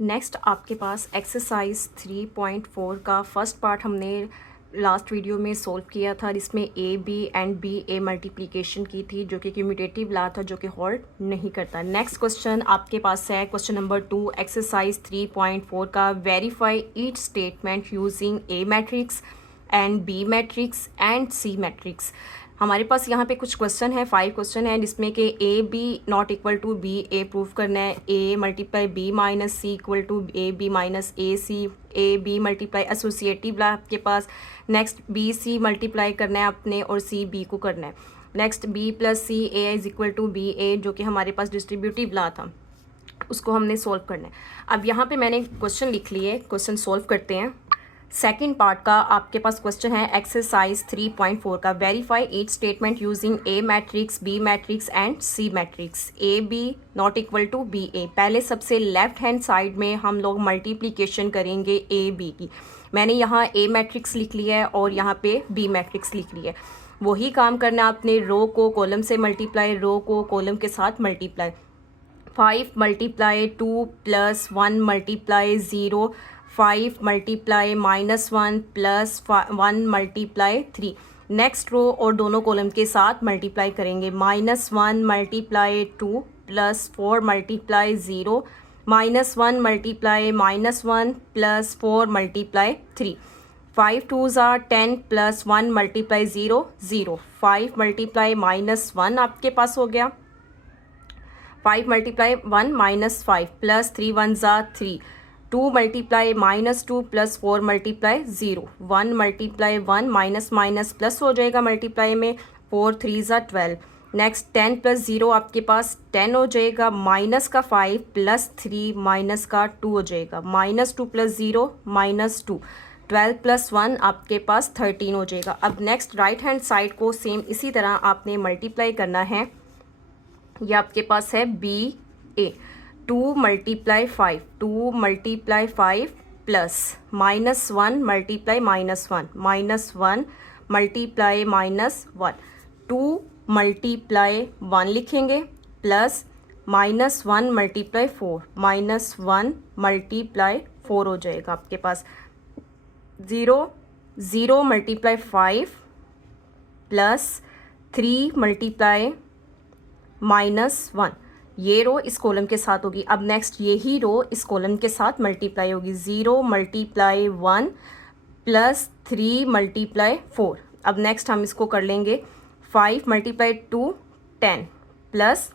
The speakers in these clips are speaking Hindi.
नेक्स्ट आपके पास एक्सरसाइज 3.4 का फर्स्ट पार्ट हमने लास्ट वीडियो में सोल्व किया था, जिसमें A B and B A multiplication की थी, जो कि क्यूमुलेटिव ला था, जो कि होल्ड नहीं करता। नेक्स्ट क्वेश्चन आपके पास है क्वेश्चन नंबर 2 एक्सरसाइज 3.4 का, verify each statement using A matrix and B matrix and C matrix. हमारे पास यहाँ पे कुछ क्वेश्चन है, 5 क्वेश्चन है, जिसमें कि A B not equal to B A prove करना है, A multiply B minus C equal to A B minus A C, A B multiply associative law आपके पास, नेक्स्ट बी सी मल्टीप्लाई करना है आपने और सी बी को करना है, next B plus C A is equal to B A, जो कि हमारे पास डिस्ट्रीब्यूटिव ला था, उसको हमने सोल्व करना है। अब यहाँ पे मैंने क्वेश्चन लिख लिए, क्वेश्चन सोल्व करते हैं। सेकेंड पार्ट का आपके पास क्वेश्चन है एक्सरसाइज 3.4 का, verify each statement using A matrix B matrix and C matrix, A B not equal to B A. पहले सबसे लेफ्ट हैंड साइड में हम लोग मल्टीप्लिकेशन करेंगे ए बी की। मैंने यहाँ ए मैट्रिक्स लिख लिया है और यहाँ पे बी मैट्रिक्स लिख लिया है। वही काम करना आपने, रो को कॉलम से मल्टीप्लाई, रो को कॉलम के साथ multiply. 5 multiply 2 plus 1 multiply 0, 5 multiply -1 plus 1 multiply 3। Next row और दोनों कॉलम के साथ मल्टीप्लाई करेंगे, -1 multiply 2 plus 4 multiply 0, -1 multiply -1 plus 4 multiply 3। 5 2s are 10 plus 1 multiply 0 0, 5 multiply -1 आपके पास हो गया, 5 multiply 1 -5 plus 3 1s are 3, 2 multiply -2 plus 4 multiply 0, 1 multiply 1 minus minus plus हो जाएगा मल्टीप्लाई में, 4 3s are 12। नेक्स्ट 10 प्लस 0 आपके पास 10 हो जाएगा, माइनस का 5 प्लस 3 माइनस का 2 हो जाएगा, -2 प्लस 0 -2, 12 प्लस 1 आपके पास 13 हो जाएगा। अब नेक्स्ट राइट हैंड साइड को सेम इसी तरह आपने मल्टीप्लाई करना है। ये आपके पास है बी ए, 2 multiply 5, 2 multiply 5 plus -1 multiply -1, -1 multiply -1, 2 multiply 1 लिखेंगे प्लस -1 मल्टीप्लाई 4, -1 मल्टीप्लाई 4 हो जाएगा आपके पास, 0 0 मल्टीप्लाई 5 प्लस 3 मल्टीप्लाई -1। ये रो इस कॉलम के साथ होगी। अब नेक्स्ट यही रो इस कॉलम के साथ मल्टीप्लाई होगी, 0 मल्टीप्लाई 1 प्लस 3 मल्टीप्लाई 4। अब नेक्स्ट हम इसको कर लेंगे, 5 multiply 2 10 plus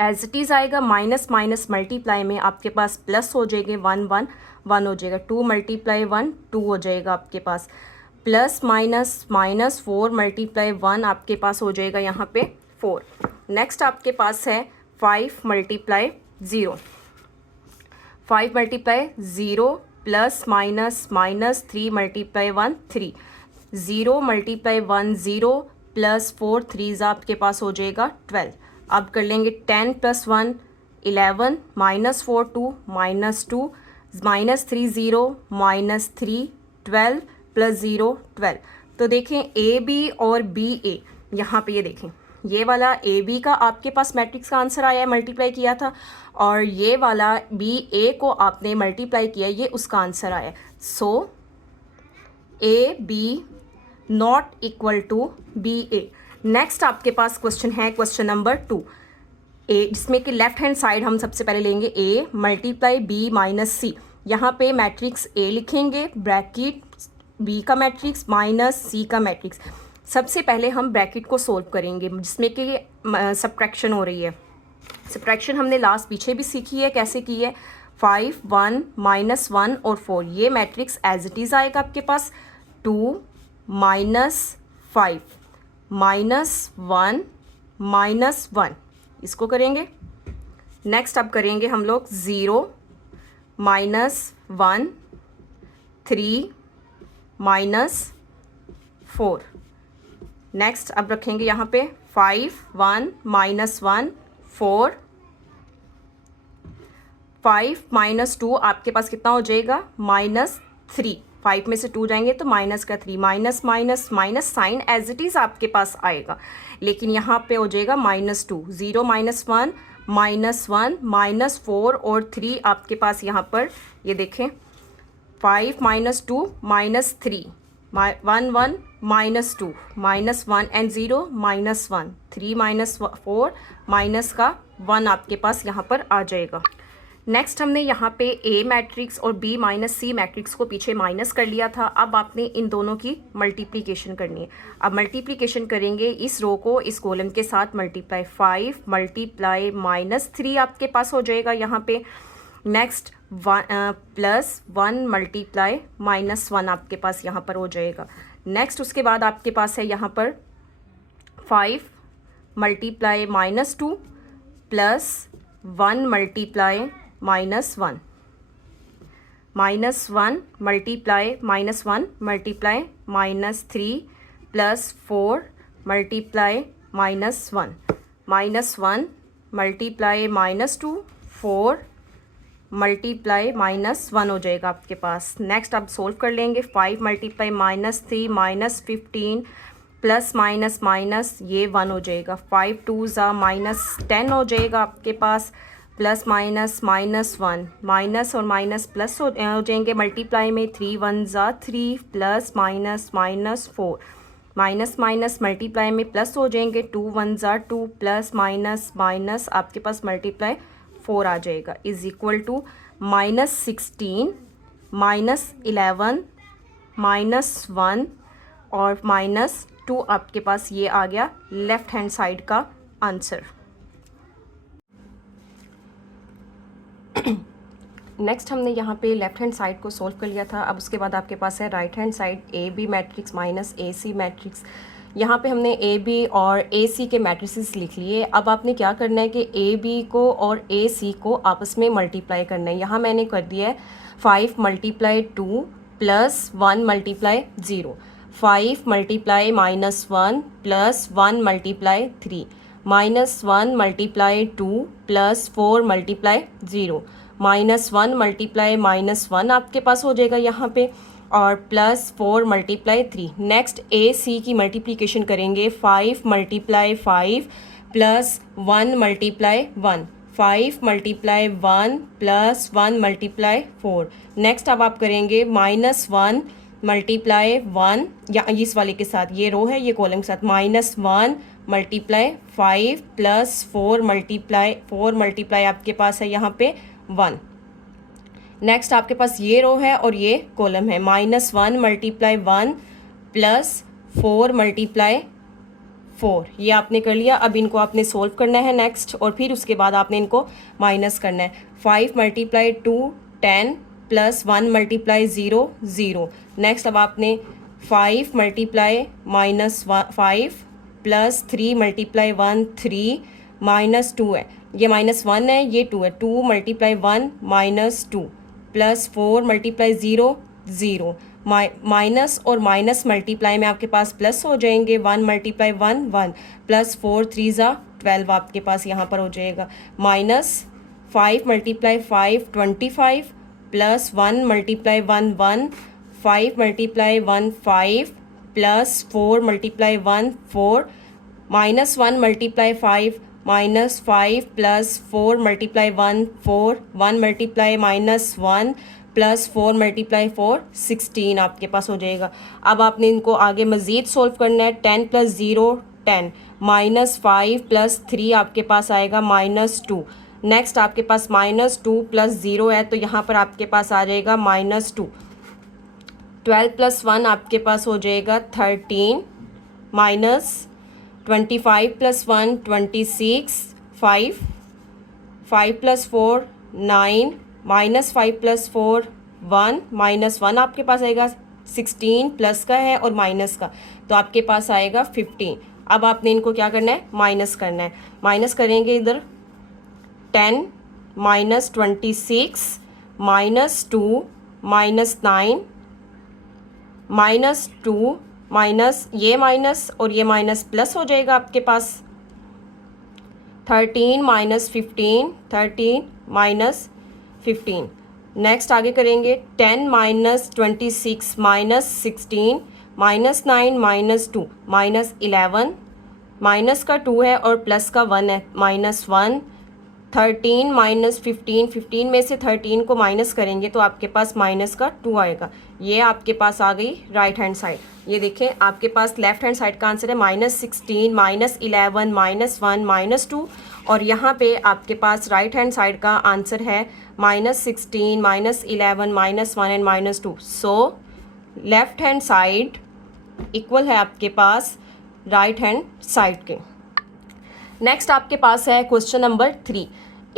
as it is आएगा, माइनस माइनस मल्टीप्लाई में आपके पास प्लस हो जाएंगे, 1 1 1 हो जाएगा, 2 मल्टीप्लाई 1 2 हो जाएगा आपके पास, प्लस माइनस माइनस 4 मल्टीप्लाई 1 आपके पास हो जाएगा यहाँ पे 4। नेक्स्ट आपके पास है 5 multiply 0, 5 multiply 0 plus minus minus 3 multiply 1 3, 0 multiply 1 0 plus 4 3 आपके पास हो जाएगा 12। अब कर लेंगे 10 प्लस 1 11, -4 2 -2, -3 0 -3, 12 प्लस 0 12। तो देखें ए बी और बी ए, यहाँ पे ये देखें, ये वाला ए बी का आपके पास मैट्रिक्स का आंसर आया है, मल्टीप्लाई किया था, और ये वाला बी ए को आपने मल्टीप्लाई किया, ये उसका आंसर आया। So A B not equal to B A. Next आपके पास क्वेश्चन है क्वेश्चन नंबर 2 ए, जिसमें कि लेफ्ट हैंड साइड हम सबसे पहले लेंगे A multiply B minus C. यहाँ पे मैट्रिक्स ए लिखेंगे, ब्रैकेट बी का मैट्रिक्स माइनस सी का मैट्रिक्स। सबसे पहले हम ब्रैकेट को सोल्व करेंगे, जिसमें कि सब्ट्रैक्शन हो रही है। सब्ट्रैक्शन हमने लास्ट पीछे भी सीखी है, कैसे की है, 5 1 -1 और 4। ये मैट्रिक्स एज इट इज़ आएगा आपके पास, 2 -5 -1 -1, इसको करेंगे। नेक्स्ट अब करेंगे हम लोग 0 -1 3 -4। नेक्स्ट अब रखेंगे यहाँ पे 5 1 -1 4, 5 -2 आपके पास कितना हो जाएगा, -3, 5 में से 2 जाएंगे तो माइनस का 3, minus minus minus sign as it is आपके पास आएगा, लेकिन यहाँ पे हो जाएगा -2, 0 -1 -1 -4 और 3 आपके पास यहाँ पर ये देखें 5 -2 -3 1 1 -2 -1 एंड 0 -1 3 -4 माइनस का 1 आपके पास यहाँ पर आ जाएगा। नेक्स्ट हमने यहाँ पे ए मैट्रिक्स और बी माइनस सी मैट्रिक्स को पीछे माइनस कर लिया था। अब आपने इन दोनों की मल्टीप्लिकेशन करनी है। अब मल्टीप्लिकेशन करेंगे इस रो को इस कॉलम के साथ मल्टीप्लाई 5 मल्टीप्लाई -3 आपके पास हो जाएगा यहाँ पे। नेक्स्ट +1 मल्टीप्लाई -1 आपके पास यहाँ पर हो जाएगा। नेक्स्ट उसके बाद आपके पास है यहाँ पर 5 multiply -2 +1 multiply -1 -1 multiply -1 multiply -3 +4 multiply -1 -1 multiply -2 4 multiply -1 हो जाएगा आपके पास। नेक्स्ट आप सोल्व कर लेंगे। 5 मल्टीप्लाई -3 -15 प्लस माइनस माइनस ये 1 हो जाएगा। 5 2 ज़ा -10 हो जाएगा आपके पास। प्लस माइनस -1 माइनस और माइनस प्लस हो जाएंगे मल्टीप्लाई में। 3 1 ज़ा 3 plus minus -4 minus minus multiply में प्लस हो जाएंगे। 2 1 ज़ा 2 प्लस माइनस माइनस आपके पास मल्टीप्लाई 4 आ जाएगा इज इक्वल टू -16 -11 -1 और -2 आपके पास ये आ गया लेफ्ट हैंड साइड का आंसर। नेक्स्ट हमने यहाँ पे लेफ्ट हैंड साइड को सोल्व कर लिया था। अब उसके बाद आपके पास है right hand side A B matrix minus A C matrix. यहाँ पे हमने ए बी और ए सी के मैट्रिसेस लिख लिए। अब आपने क्या करना है कि ए बी को और ए सी को आपस में मल्टीप्लाई करना है। यहाँ मैंने कर दिया है 5 multiply 2 +1 multiply 0 5 multiply -1 +1 multiply 3 -1 multiply 2 +4 multiply 0 -1 multiply -1 आपके पास हो जाएगा यहाँ पे और +4 मल्टीप्लाई 3। नेक्स्ट ए सी की मल्टीप्लिकेशन करेंगे। 5 multiply 5 +1 multiply 1 5 multiply 1 +1 multiply 4। Next अब आप करेंगे -1 मल्टीप्लाई 1 या इस वाले के साथ ये रो है ये कॉलम के साथ -1 मल्टीप्लाई 5 +4 मल्टीप्लाई 4 मल्टीप्लाई आपके पास है यहाँ पे 1। नेक्स्ट आपके पास ये रो है और ये कॉलम है -1 मल्टीप्लाई 1 +4 मल्टीप्लाई 4 ये आपने कर लिया। अब इनको आपने सोल्व करना है नेक्स्ट और फिर उसके बाद आपने इनको माइनस करना है। 5 मल्टीप्लाई 2 10 +1 मल्टीप्लाई 0 0। नेक्स्ट अब आपने 5 मल्टीप्लाई -5 +3 मल्टीप्लाई 1 3 -2 है ये -1 है ये 2 है 2 मल्टीप्लाई 1 -2 +4 मल्टीप्लाई 0 0 माइनस और माइनस मल्टीप्लाई में आपके पास प्लस हो जाएंगे। 1 मल्टीप्लाई 1 1 +4 3 ज़ा 12 आपके पास यहाँ पर हो जाएगा। -5 multiply 5 25 +1 multiply 1 1 5 multiply 1 5 +4 multiply 1 4 -1 multiply 5 -5 +4 multiply 1 4 1 multiply -1 +4 multiply 4 16 आपके पास हो जाएगा। अब आपने इनको आगे मज़ीद सोल्व करना है। 10 + 0 10 -5 + 3 आपके पास आएगा -2। नेक्स्ट आपके पास -2 + 0 है तो यहाँ पर आपके पास आ जाएगा -2। 12 + 1 आपके पास हो जाएगा 13 -25 + 1 26 5 5 + 4 9 -5 + 4 1 -1 आपके पास आएगा। 16 प्लस का है और माइनस का तो आपके पास आएगा 15। अब आपने इनको क्या करना है माइनस करना है। माइनस करेंगे इधर 10 -26 -2 -9 -2 माइनस ये माइनस और ये माइनस प्लस हो जाएगा आपके पास। 13 -15 13 -15। नेक्स्ट आगे करेंगे 10 -26 -16 -9 -2 -11 माइनस का 2 है और प्लस का 1 है -1 13 माइनस 15, 15 में से 13 को माइनस करेंगे तो आपके पास माइनस का 2 आएगा। ये आपके पास आ गई राइट हैंड साइड। ये देखें आपके पास लेफ्ट हैंड साइड का आंसर है -16, -11, -1, -2 और यहाँ पे आपके पास राइट हैंड साइड का आंसर है -16, -11, -1 and -2। So left hand side equal है आपके पास राइट हैंड साइड के। नेक्स्ट आपके पास है question number 3,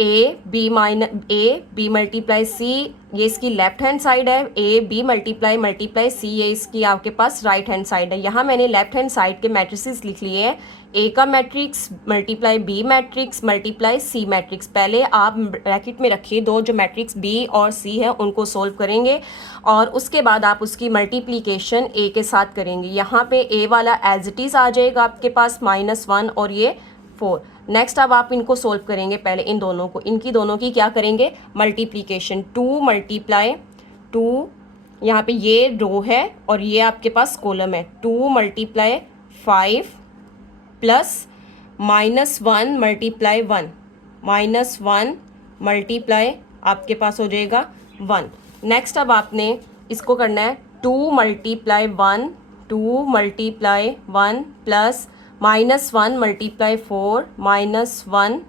A B multiply C, ये इसकी लेफ्ट हैंड साइड है। ए बी मल्टीप्लाई सी, ये इसकी आपके पास राइट हैंड साइड है। यहाँ मैंने लेफ्ट हैंड साइड के मैट्रिसेस लिख लिए हैं, ए का matrix multiply B matrix multiply C matrix. पहले आप ब्रैकेट में रखिए दो जो मैट्रिक्स बी और सी है उनको सोल्व करेंगे और उसके बाद आप उसकी मल्टीप्लिकेशन ए के साथ करेंगे। यहाँ पे ए वाला एज इट इज़ आ जाएगा आपके पास -1 और ये 4। नेक्स्ट अब आप इनको सोल्व करेंगे, पहले इन दोनों को, इनकी दोनों की क्या करेंगे मल्टीप्लिकेशन। 2 मल्टीप्लाई 2, यहाँ पे ये रो है और ये आपके पास कॉलम है। 2 मल्टीप्लाई 5 प्लस -1 मल्टीप्लाई 1, -1 मल्टीप्लाई आपके पास हो जाएगा 1। नेक्स्ट अब आपने इसको करना है 2 multiply 1, 2 multiply 1 plus -1 multiply 4, -1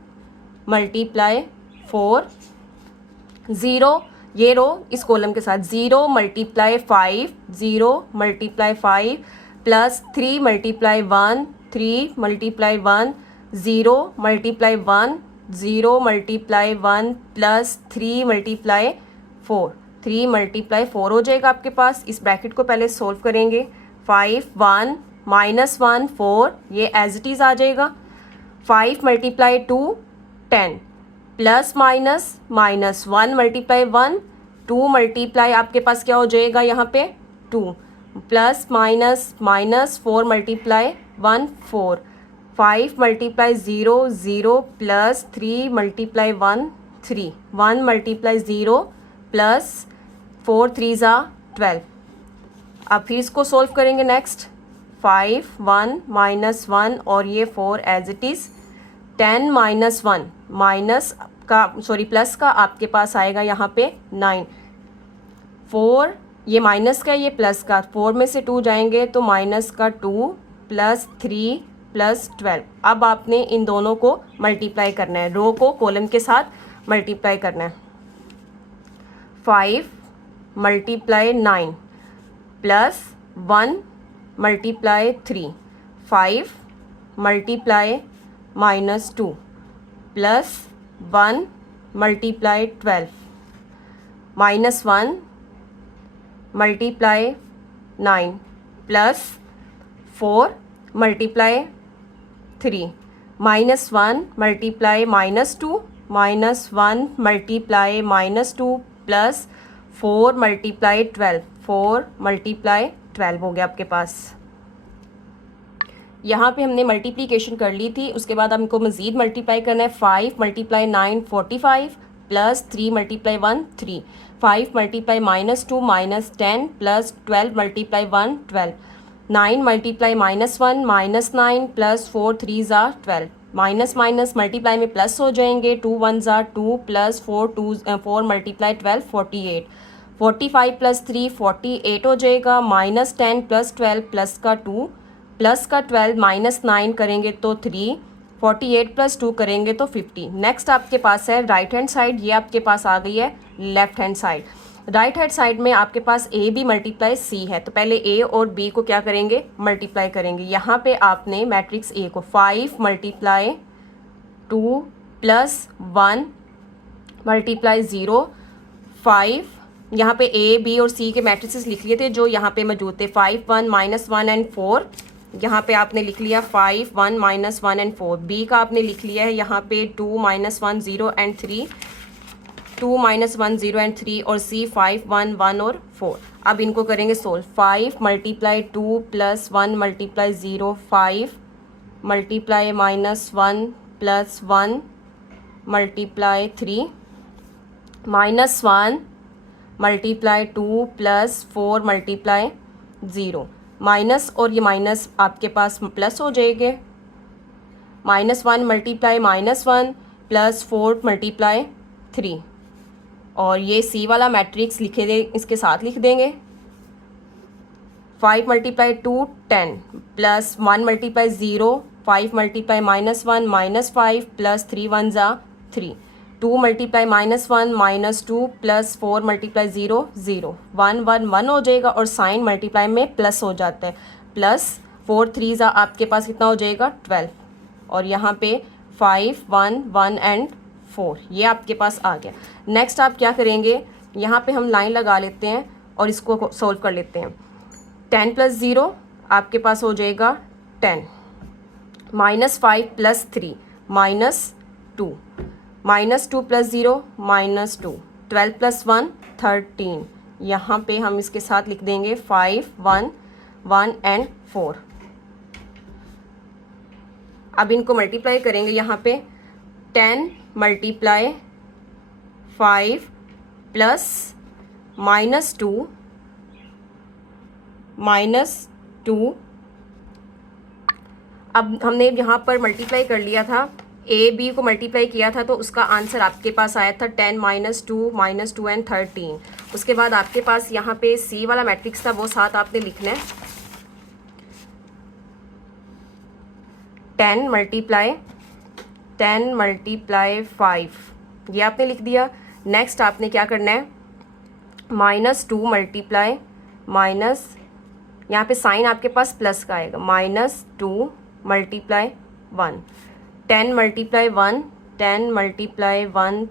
multiply 4, 0 ये रो इस कॉलम के साथ, 0 multiply 5, 0 multiply 5 plus 3 multiply 1, 3 multiply 1, 0 multiply 1, 0 multiply 1 plus 3 multiply 4, 3 multiply 4 हो जाएगा आपके पास। इस ब्रैकेट को पहले सोल्व करेंगे। 5 1 -1 4, ये एज इट इज़ आ जाएगा। 5 मल्टीप्लाई 2 10 प्लस -1 मल्टीप्लाई 1, 2 मल्टीप्लाई आपके पास क्या हो जाएगा यहाँ पे 2 plus -4 multiply 1 4, 5 multiply 0 0 plus 3 multiply 1 3, 1 multiply 0 plus 4 3 ज़ा 12। अब फिर इसको सोल्व करेंगे। नेक्स्ट 5 1 -1 और ये 4 एज इट इज़। 10 -1 माइनस का सॉरी प्लस का आपके पास आएगा यहाँ पे 9, 4 ये माइनस का ये प्लस का, 4 में से 2 जाएंगे तो माइनस का 2 प्लस 3 प्लस 12। अब आपने इन दोनों को मल्टीप्लाई करना है, रो को कॉलम के साथ मल्टीप्लाई करना है। 5 multiply 9 plus 1 multiply 3, 5 multiply -2 plus 1 multiply 12, -1 multiply 9 plus 4 multiply 3, -1 multiply -2, -1 multiply -2 plus 4 multiply 12, 4 multiply 12 हो गया आपके पास। यहाँ पे हमने मल्टीप्लिकेशन कर ली थी, उसके बाद हमको मज़ीद मल्टीप्लाई करना है। 5 multiply 9 45 plus 3 multiply 1 3, 5 multiply -2 -10 plus 12 multiply 1 12, 9 multiply -1 -9 plus 4 3 ज़ा 12, माइनस माइनस मल्टीप्लाई में प्लस हो जाएंगे। 2 1 ज़ा 2 प्लस 4 मल्टीप्लाई 12 48, 45 प्लस 3 48 हो जाएगा। -10 प्लस 12 प्लस का 2 प्लस का 12 -9 करेंगे तो 3, 48 प्लस 2 करेंगे तो 50। नेक्स्ट आपके पास है राइट हैंड साइड, ये आपके पास आ गई है left hand side. Right hand side में आपके पास ए बी मल्टीप्लाई सी है, तो पहले ए और बी को क्या करेंगे मल्टीप्लाई करेंगे। यहाँ पे आपने मैट्रिक्स ए को 5 मल्टीप्लाई 2 प्लस 1 मल्टीप्लाई 0 5, यहाँ पे ए बी और सी के मैट्रिसेस लिख लिए थे जो यहाँ पे मौजूद थे। 5 1 -1 एंड 4, यहाँ पे आपने लिख लिया 5 1 -1 एंड 4। बी का आपने लिख लिया है यहाँ पे 2 -1 0 एंड 3, 2 -1 0 एंड 3 और सी 5 1 1 और 4। अब इनको करेंगे solve. 5 multiply 2 plus 1 multiply 0 5 multiply -1 plus 1 multiply 3 -1 multiply 2 plus 4 multiply 0, minus और ये माइनस आपके पास प्लस हो जाएंगे। -1 मल्टीप्लाई -1 प्लस 4 मल्टीप्लाई 3, और ये सी वाला मैट्रिक्स लिखे दे, इसके साथ लिख देंगे 5 multiply 2 10 plus 1 multiply 0 5 multiply -1 -5 plus 3 1 ज़ा 3, 2 मल्टीप्लाई -1 -2 प्लस 4 मल्टीप्लाई 0 0, 1 1 1 हो जाएगा और साइन मल्टीप्लाई में प्लस हो जाता है, प्लस 4 3 ज़ा आपके पास कितना हो जाएगा 12, और यहाँ पे 5 1 1 एंड 4 ये आपके पास आ गया। नेक्स्ट आप क्या करेंगे, यहाँ पे हम लाइन लगा लेते हैं और इसको सोल्व कर लेते हैं। 10 प्लस 0 आपके पास हो जाएगा 10, -5 प्लस 3 -2, -2 प्लस 0 -2, 12 प्लस 1 13, यहाँ पे हम इसके साथ लिख देंगे 5 1 1 एंड 4। अब इनको मल्टीप्लाई करेंगे, यहाँ पे 10 मल्टीप्लाई 5 प्लस -2 -2, अब हमने यहाँ पर मल्टीप्लाई कर लिया था, ए बी को मल्टीप्लाई किया था तो उसका आंसर आपके पास आया था 10 -2 एंड 13। उसके बाद आपके पास यहाँ पे सी वाला मैट्रिक्स था, वो साथ आपने लिखना है 10 मल्टीप्लाई 5, ये आपने लिख दिया। नेक्स्ट आपने क्या करना है, -2 मल्टीप्लाई माइनस, यहाँ पे साइन आपके पास प्लस का आएगा, -2 multiply 1, 10 multiply 1 10 multiply 1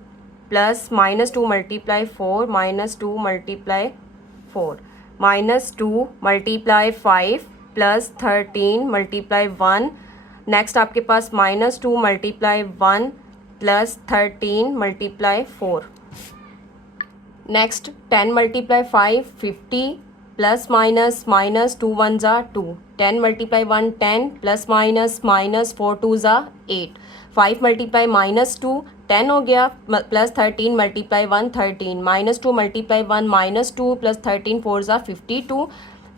plus -2 multiply 4 -2 multiply 4, -2 multiply 5 plus 13 multiply 1, next आपके पास -2 multiply 1 plus 13 multiply 4, next 10 multiply 5 50 plus minus 2 1 ज़ा 2, 10 मल्टीप्लाई 1 10 प्लस माइनस 4 2 ज़ा 8, 5 मल्टीप्लाई -2 10 हो गया, प्लस 13 मल्टीप्लाई 1 13, -2 मल्टीप्लाई 1 -2 प्लस 13 4 ज़ा 52,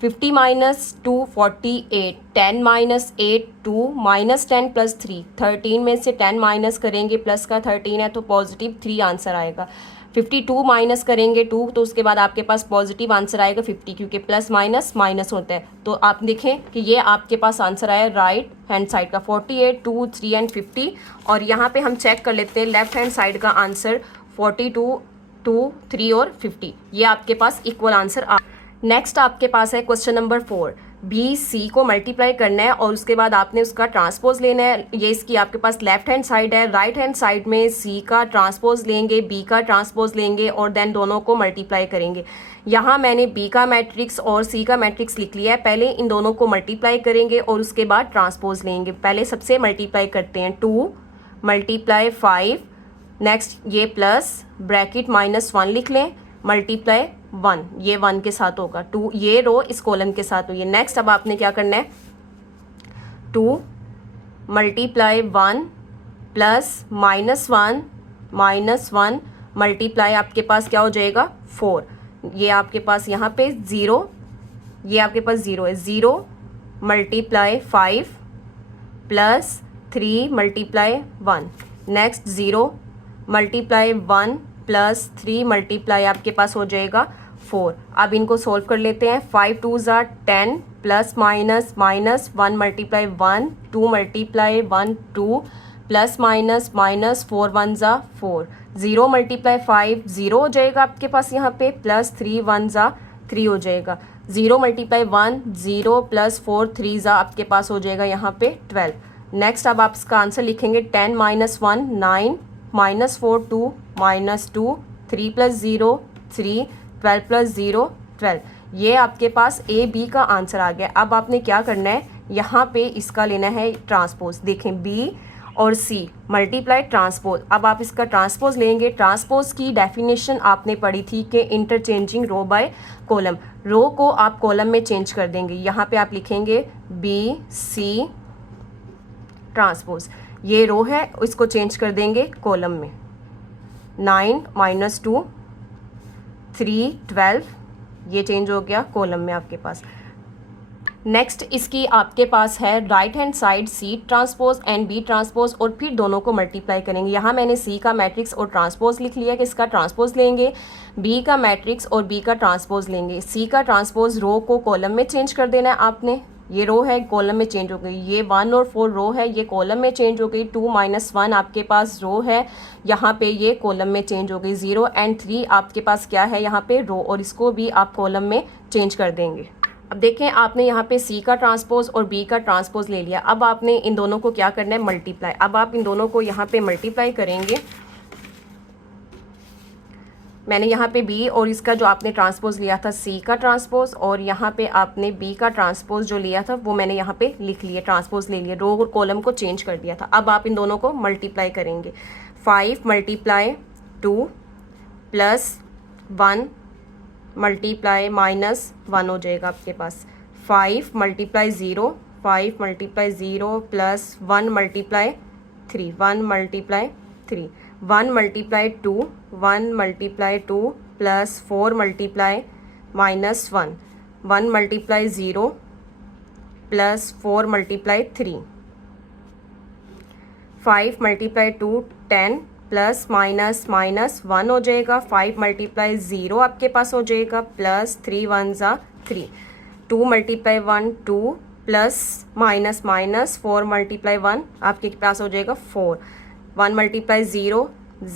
50 -2 48, 10 -8 2 -10 प्लस 3, 13 में से 10 माइनस करेंगे, प्लस का 13 है तो पॉजिटिव 3 आंसर आएगा। 52 माइनस करेंगे 2 तो उसके बाद आपके पास पॉजिटिव आंसर आएगा 50, क्योंकि प्लस माइनस माइनस होता है। तो आप देखें कि ये आपके पास आंसर आया राइट हैंड साइड का 48 2 3 एंड 50। और यहाँ पे हम चेक कर लेते हैं लेफ्ट हैंड साइड का आंसर 42 2 3 और 50, ये आपके पास इक्वल आंसर आ। नेक्स्ट आपके पास है क्वेश्चन नंबर 4, बी सी को मल्टीप्लाई करना है और उसके बाद आपने उसका ट्रांसपोज लेना है। ये इसकी आपके पास लेफ्ट हैंड साइड है, राइट हैंड साइड में सी का ट्रांसपोज लेंगे, बी का ट्रांसपोज लेंगे और देन दोनों को मल्टीप्लाई करेंगे। यहाँ मैंने बी का मैट्रिक्स और सी का मैट्रिक्स लिख लिया है, पहले इन दोनों को मल्टीप्लाई करेंगे और उसके बाद ट्रांसपोज लेंगे। पहले सबसे मल्टीप्लाई करते हैं, 2 मल्टीप्लाई 5, नेक्स्ट ये प्लस ब्रैकेट -1 लिख लें, मल्टीप्लाई 1, ये 1 के साथ होगा, 2 ये रो इस कॉलम के साथ हुई है। नेक्स्ट अब आपने क्या करना है, 2 मल्टीप्लाई 1 प्लस -1 मल्टीप्लाई आपके पास क्या हो जाएगा 4, ये आपके पास यहाँ पे 0, ये आपके पास 0 है, 0 multiply 5 plus 3 multiply 1, next 0 multiply 1 plus 3 multiply आपके पास हो जाएगा 4। अब इनको सोल्व कर लेते हैं, 5 2 ज़ा 10 plus minus 1 multiply 1 2 multiply 1 2 plus minus 4 1 ज़ा 4, 0 मल्टीप्लाई 5 0 हो जाएगा आपके पास यहाँ पे, प्लस 3 1 ज़ा 3 हो जाएगा, 0 मल्टीप्लाई 1 0 प्लस 4 3 ज़ा आपके पास हो जाएगा यहाँ पे 12। नेक्स्ट अब आप इसका आंसर लिखेंगे 10 -1 9 -4 2 -2 3 प्लस 0 3 12 प्लस 0 12, ये आपके पास ए बी का आंसर आ गया। अब आपने क्या करना है, यहाँ पे इसका लेना है ट्रांसपोज। देखें बी और सी मल्टीप्लाई ट्रांसपोज, अब आप इसका ट्रांसपोज लेंगे। ट्रांसपोज की डेफिनेशन आपने पढ़ी थी कि इंटरचेंजिंग रो बाय कॉलम, रो को आप कॉलम में चेंज कर देंगे। यहाँ पे आप लिखेंगे बी सी ट्रांसपोज, ये रो है इसको चेंज कर देंगे कॉलम में, 9 -2 3 12, ये चेंज हो गया कॉलम में आपके पास। नेक्स्ट इसकी आपके पास है right hand side C transpose and B transpose, और फिर दोनों को मल्टीप्लाई करेंगे। यहाँ मैंने सी का मैट्रिक्स और ट्रांसपोज लिख लिया कि इसका ट्रांसपोज लेंगे, बी का मैट्रिक्स और बी का ट्रांसपोज लेंगे। सी का ट्रांसपोज रो को कॉलम में चेंज कर देना है आपने, ये रो है कॉलम में चेंज हो गई, ये 1 और 4 रो है ये कॉलम में चेंज हो गई, 2 - 1 आपके पास रो है यहाँ पे ये कॉलम में चेंज हो गई, 0 एंड 3 आपके पास क्या है यहाँ पे रो, और इसको भी आप कॉलम में चेंज कर देंगे। अब देखें आपने यहाँ पे सी का ट्रांसपोज और बी का ट्रांसपोज ले लिया, अब आपने इन दोनों को क्या करना है मल्टीप्लाई। अब आप इन दोनों को यहाँ पे मल्टीप्लाई करेंगे। मैंने यहाँ पे बी और इसका जो आपने ट्रांसपोज लिया था सी का ट्रांसपोज, और यहाँ पे आपने बी का ट्रांसपोज जो लिया था वो मैंने यहाँ पे लिख लिया, ट्रांसपोज ले लिया, रो और कॉलम को चेंज कर दिया था। अब आप इन दोनों को मल्टीप्लाई करेंगे। 5 × 2 + 1 मल्टीप्लाई -1 हो जाएगा आपके पास। 5 × 0 5 × 0 + 1 × 3 1 × 3 1 × 2 1 × 2 + 4 × -1 1 × 0 + 4 × 3 5 × 2 10 + -1 हो जाएगा। 5 × 0 आपके पास हो जाएगा +3 1 = 3 2 × 1 2 + -4 × 1 आपके पास हो जाएगा 4 1 × 0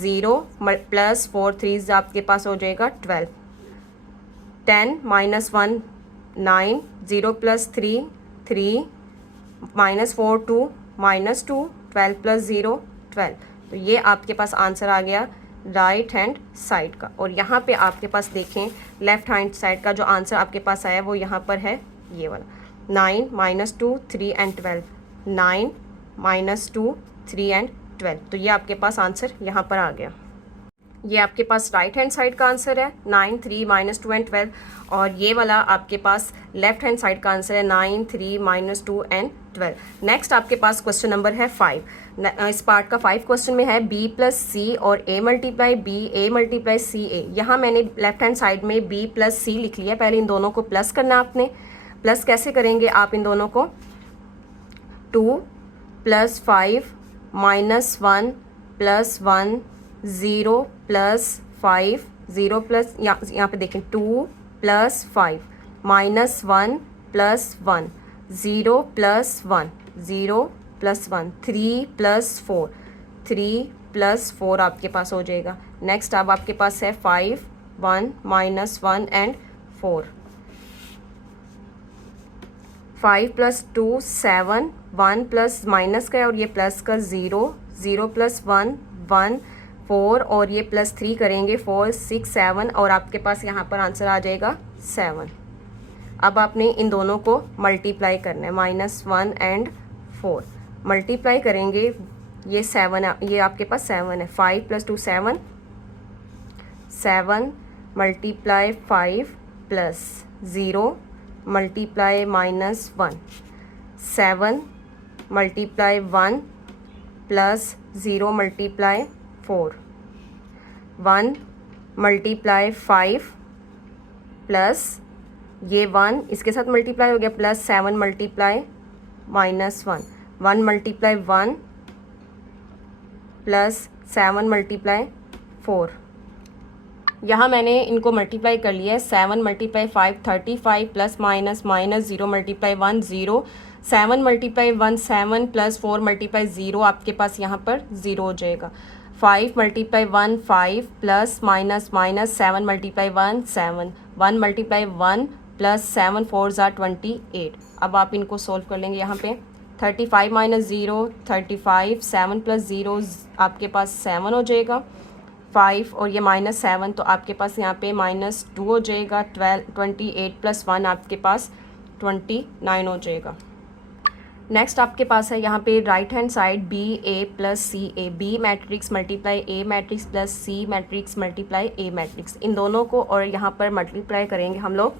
0 +4 3 आपके पास हो जाएगा 12 10 - 1 9 0 + 3 3 -4 2 -2 12 + 0 12। तो ये आपके पास आंसर आ गया राइट हैंड साइड का। और यहाँ पे आपके पास देखें लेफ्ट हैंड साइड का जो आंसर आपके पास आया वो यहाँ पर है ये वाला 9 - 2 3 एंड 12 9 - 2 3 एंड 12। तो ये आपके पास आंसर यहाँ पर आ गया। ये आपके पास राइट हैंड साइड का आंसर है 9 3 - 2 एंड 12, और ये वाला आपके पास लेफ्ट हैंड साइड का आंसर है 9 3 - 2 एंड 12। नेक्स्ट आपके पास क्वेश्चन नंबर है 5। इस पार्ट का 5 क्वेश्चन में है b + c और a × b a × c a। यहाँ मैंने लेफ्ट हैंड साइड में b + c लिख लिया। पहले इन दोनों को प्लस करना आपने। प्लस कैसे करेंगे आप इन दोनों को 2 + 5 -1 + 1 0 + 5 0 प्लस यहाँ पे देखें 2 + 5 -1 + 1 0 + 1 0 + 1 3 + 4 3 + 4 आपके पास हो जाएगा। नेक्स्ट अब आपके पास है 5 1 -1 एंड 4 5 + 2 7 1 प्लस माइनस का है और ये प्लस का 0 0 + 1 1 4 और ये +3 करेंगे 4 6 7 और आपके पास यहाँ पर आंसर आ जाएगा 7। अब आपने इन दोनों को मल्टीप्लाई करना है -1 एंड 4 मल्टीप्लाई करेंगे। ये 7 ये आपके पास 7 है। 5 + 2 7 7 multiply 5 + 0 multiply -1 7 multiply 1 + 0 multiply 4 1 multiply 5 plus ये 1 इसके साथ मल्टीप्लाई हो गया plus 7 multiply -1 1 multiply 1 plus 7 multiply 4। यहाँ मैंने इनको मल्टीप्लाई कर लिया है। 7 multiply 5 35 plus minus -0 multiply 1 0 7 multiply 1 7 plus 4 multiply 0 आपके पास यहाँ पर 0 हो जाएगा। 5 multiply 1 5 plus minus 7 multiply 1 7 1 multiply 1 plus 7 4 ज़ा 28। अब आप इनको सोल्व कर लेंगे। यहाँ पे 35 - 0 35 7 + 0 आपके पास 7 हो जाएगा 5 और ये -7 तो आपके पास यहाँ पे -2 हो जाएगा 28 + 1 आपके पास 29 हो जाएगा। नेक्स्ट आपके पास है यहाँ पे right hand side B A + C A B matrix multiply A matrix plus C matrix multiply A matrix इन दोनों को और यहाँ पर मल्टीप्लाई करेंगे हम लोग।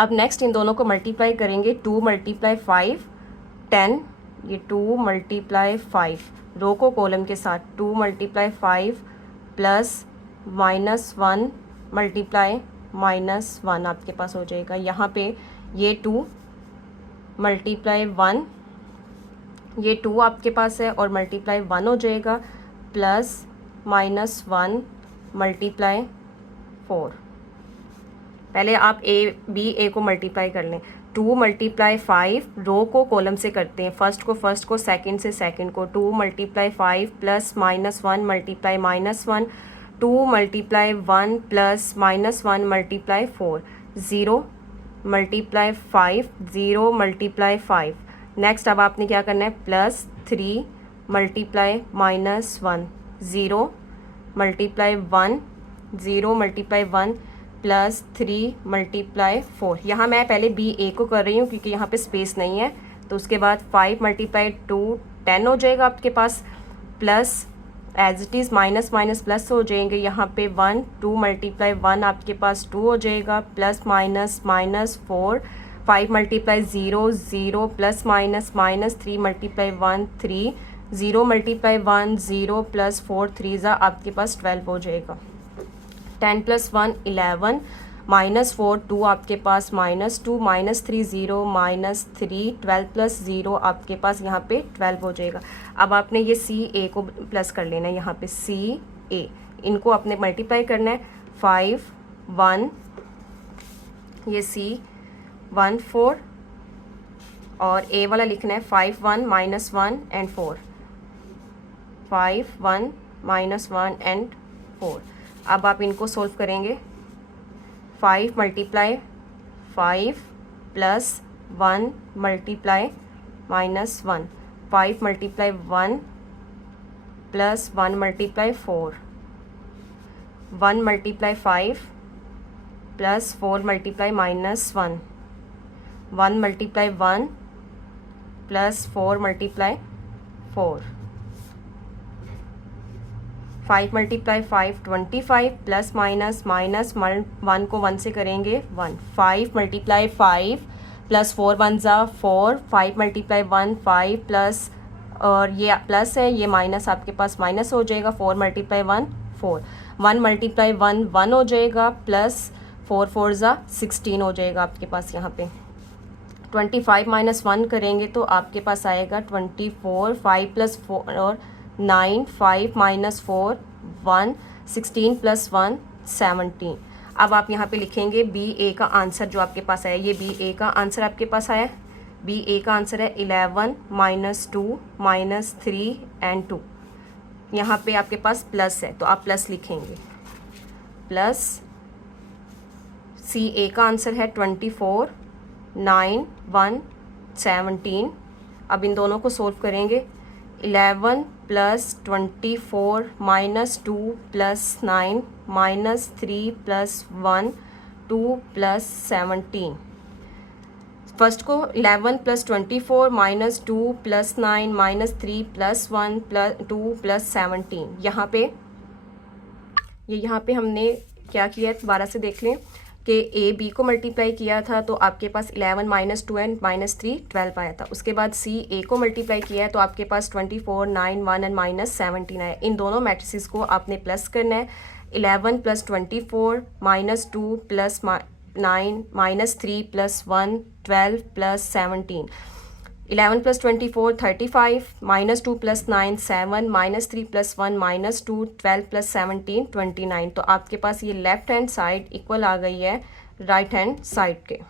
अब नेक्स्ट इन दोनों को मल्टीप्लाई करेंगे 2 मल्टीप्लाई 5 10 ये 2 मल्टीप्लाई 5 रो को कॉलम के साथ 2 मल्टीप्लाई 5 प्लस -1 मल्टीप्लाई -1 आपके पास हो जाएगा। यहाँ पे ये 2 मल्टीप्लाई 1, ये 2 आपके पास है और मल्टीप्लाई 1 हो जाएगा, प्लस माइनस 1 मल्टीप्लाई 4। पहले आप ए को मल्टीप्लाई कर लें। 2 मल्टीप्लाई 5, रो को कॉलम से करते हैं, फर्स्ट को सेकंड से सेकंड को। 2 multiply 5 plus minus 1 multiply minus 1, 2 multiply 1 plus minus 1 multiply 4, 0 multiply 5, 0 multiply 5। Next अब आपने क्या करना है, plus 3 multiply minus 1, 0 multiply 1, 0 multiply 1 plus 3 multiply 4। यहाँ मैं पहले बी ए को कर रही हूँ क्योंकि यहाँ पे स्पेस नहीं है। तो उसके बाद 5 मल्टीप्लाई 2 10 हो जाएगा आपके पास, plus as it is minus minus plus हो जाएंगे यहाँ पे 1, 2 मल्टीप्लाई 1 आपके पास 2 हो जाएगा, plus minus minus 4, 5 multiply 0 0 plus minus minus 3 multiply 1 3, 0 multiply 1 0 plus 4 3 आपके पास 12 हो जाएगा। 10 प्लस 1 11, माइनस 4 2 आपके पास माइनस 2, माइनस 3 0 माइनस 3, 12 प्लस 0 आपके पास यहाँ पे 12 हो जाएगा। अब आपने ये सी ए को प्लस कर लेना है, यहाँ पे सी ए इनको आपने मल्टीप्लाई करना है। 5 1, ये सी 1 4 और ए वाला लिखना है 5 1 माइनस 1 एंड 4, 5 1 माइनस 1 एंड 4। अब आप इनको सोल्व करेंगे। 5 multiply 5 plus 1 multiply minus 1, 5 multiply 1 plus 1 multiply 4, 1 multiply 5 plus 4 multiply minus 1, 1 multiply 1 plus 4 multiply 4, 5 multiply 5 25 plus minus minus 1 को 1 से करेंगे 1, 5 मल्टीप्लाई 5 प्लस 4 1 ज़ा 4, 5 मल्टीप्लाई 1 5 प्लस, और ये प्लस है ये माइनस आपके पास माइनस हो जाएगा, 4 मल्टीप्लाई 1 4, 1 मल्टीप्लाई 1 1 हो जाएगा, प्लस 4 4 ज़ा 16 हो जाएगा आपके पास यहाँ पे। 25 माइनस 1 करेंगे तो आपके पास आएगा 24, 5 प्लस 4 और 9, 5 माइनस 4 1, 16 प्लस 1 17। अब आप यहाँ पे लिखेंगे बी ए का आंसर जो आपके पास आया, ये बी ए का आंसर आपके पास आया। बी ए का आंसर है 11 माइनस 2 माइनस 3 एंड 2। यहाँ पे आपके पास प्लस है तो आप प्लस लिखेंगे, प्लस सी ए का आंसर है 24 9 1 17। अब इन दोनों को सोल्व करेंगे। 11 plus 24 minus 2 plus 9 minus 3 plus 1 2 plus 17। First को 11 plus 24 minus 2 plus 9 minus 3 plus 1 plus 2 plus 17। यहाँ पे हमने क्या किया है दोबारा से देख लें कि ए बी को मल्टीप्लाई किया था तो आपके पास 11 माइनस 2 एंड माइनस 3 12 आया था। उसके बाद सी ए को मल्टीप्लाई किया है तो आपके पास 24 9 1 एंड माइनस 17 आया। इन दोनों मैट्रिसेस को आपने प्लस करना है। 11 plus 24 minus 2 plus 9 minus 3 plus 1 12 plus 17। 11 plus 24 35 minus 2 plus 9 7 minus 3 plus 1 minus 2 12 plus 17 29। तो आपके पास ये लेफ्ट हैंड साइड इक्वल आ गई है राइट हैंड साइड के।